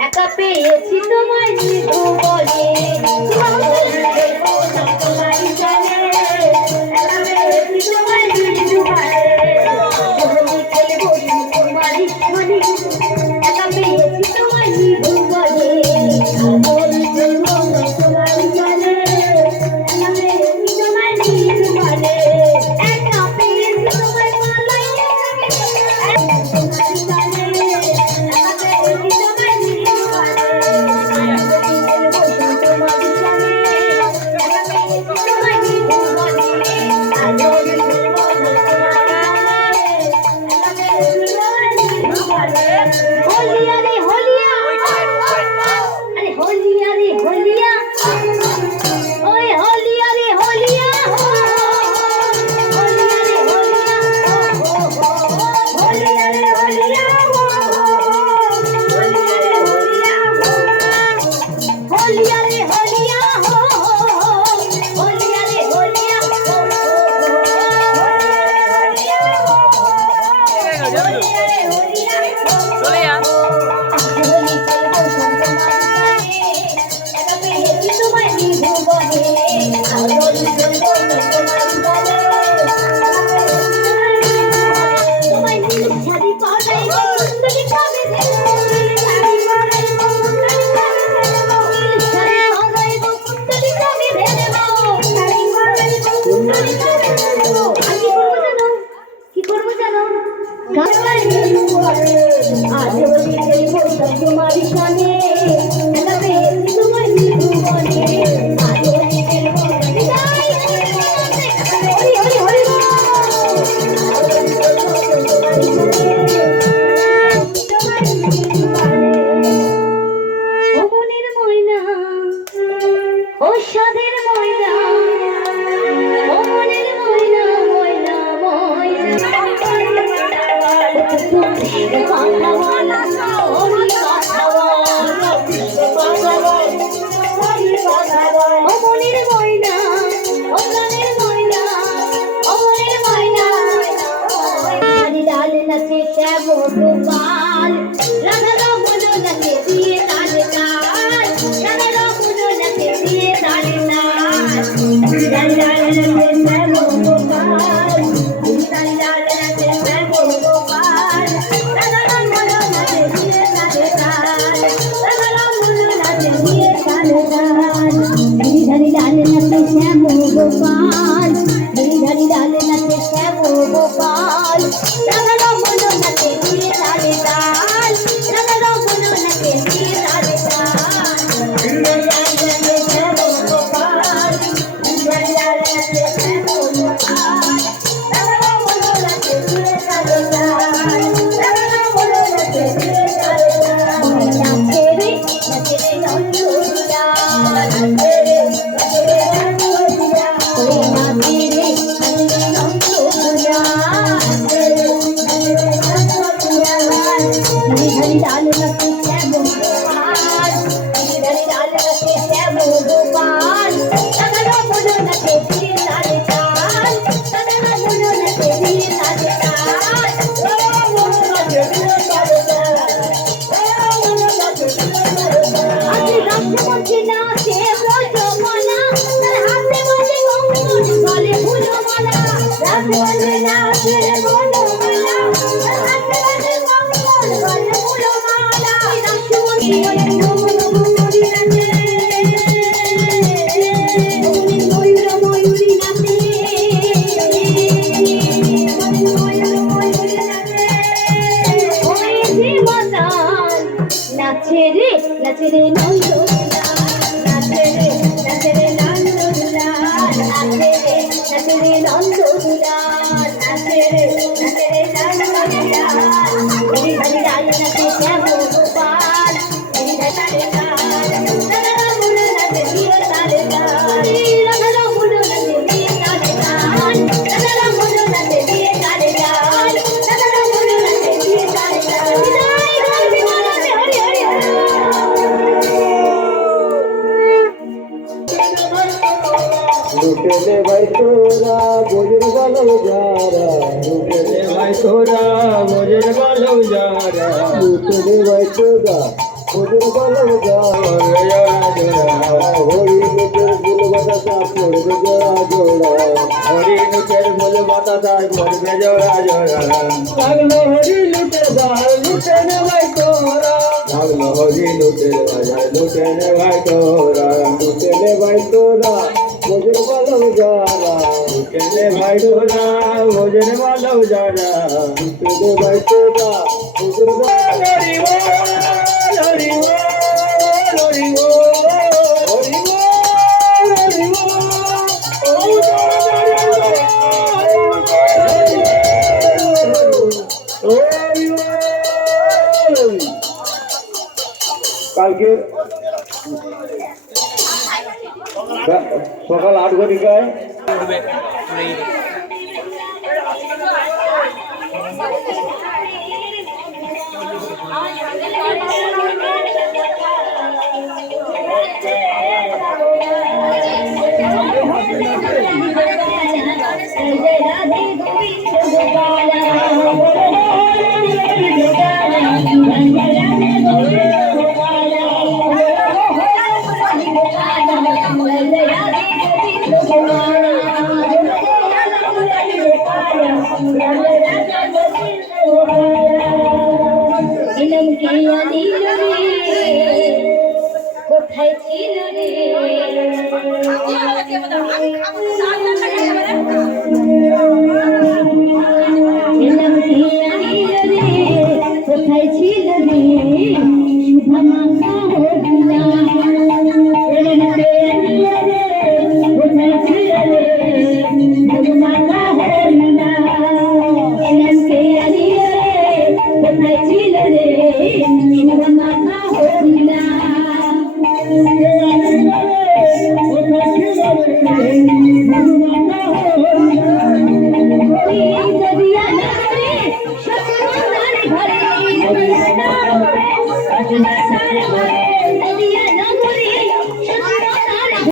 একা পেয়েছি তোমার ভুবনে মোদের বলো যারা লুটে বাইতোরা মোদের বলো যারা হরি লুটের ফুল বাতাসা পড়বে জোড়া জোড়া হরি লুটের ফুল বাতাসা পড়বে জোড়া জোড়া লাগলো হরি লুটের বাজার লুটে নে বাইতোরা লাগলো হরি লুটের বাজার লুটে নে বাইতোরা লুটে নে বাইতোরা মোদের বলো যারা লুটে নে বাইতোরা মোদের বলো যারা লুটে নে বাইতোরা মোদের হরি বল হরি বল হরি বল হরি বল হরি বল কালকে সকাল 8 ঘটিকায় কোথায় ছিল রে কোথায় ছিল রে শুভা মাতা হরিনা কোথায় ছিল রে শুভা মাতা হরিনা কোথায় ছিল রে শুভা মাতা হরিনা ঘরে